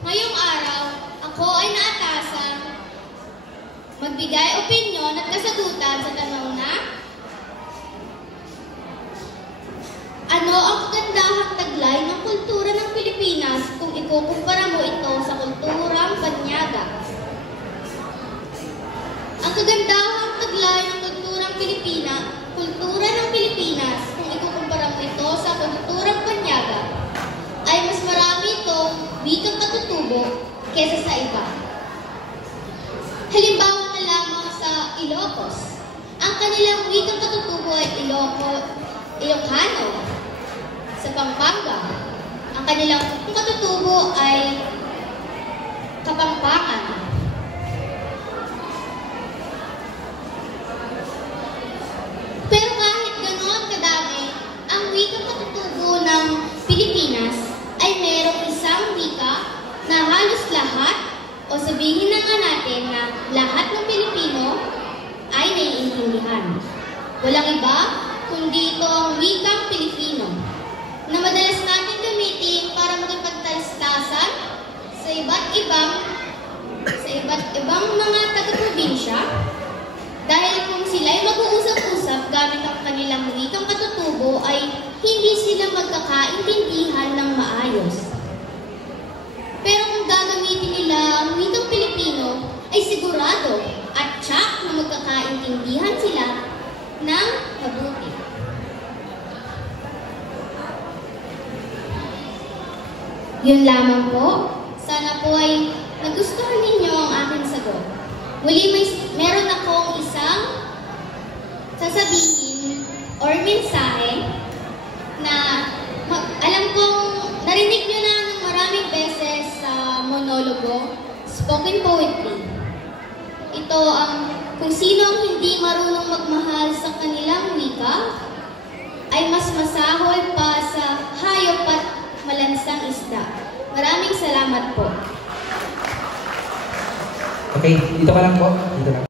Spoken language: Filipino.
Ngayong araw, ako ay naatasan magbigay opinyon at kasagutan sa tanong na ano ang kagandahang taglay ng kultura ng Pilipinas kung ikukumpara mo ito sa kulturang Banyaga? Ang kagandahang taglay ng kultura ng Pilipinas kung ikukumpara mo ito sa kulturang Banyaga ay mas marami itong wikang katutubo kesa sa iba. Halimbawa na lamang sa Ilocos. Ang kanilang wikang katutubo ay Ilocano. Sa Pampanga, ang kanilang katutubo ay Kapampangan. Pero kahit ganoon kadami, ang wikang katutubo ng Pilipinas ay mayroong isang wika na halos lahat o sabihin na nga natin na lahat ng Pilipino ay naiintindihan. Walang iba kundi ito ang wikang Pilipino na madalas natin gamitin para makipagtalistasan sa iba't ibang mga taga-probinsya dahil kung sila'y mag-uusap-usap gamit ang kanilang wikang katutubo ay hindi sila magkakaintindihan ng maayos. Pero kung gagamitin nila ang wikang Pilipino ay sigurado at tsak na magkakaintindihan sila ng mabuti. Yun lamang po. Sana po ay nagustuhan ninyo ang aking sagot. Muli meron akong isang sasabihin or mensahe na alam kong narinig nyo na ng maraming beses sa monologo, spoken poetry. Ito ang kung sino ang hindi marunong magmahal sa kanilang wika ay mas masahol pa sa hayop at malansang isda. Maraming salamat po. Okay, dito ka lang po. Dito lang.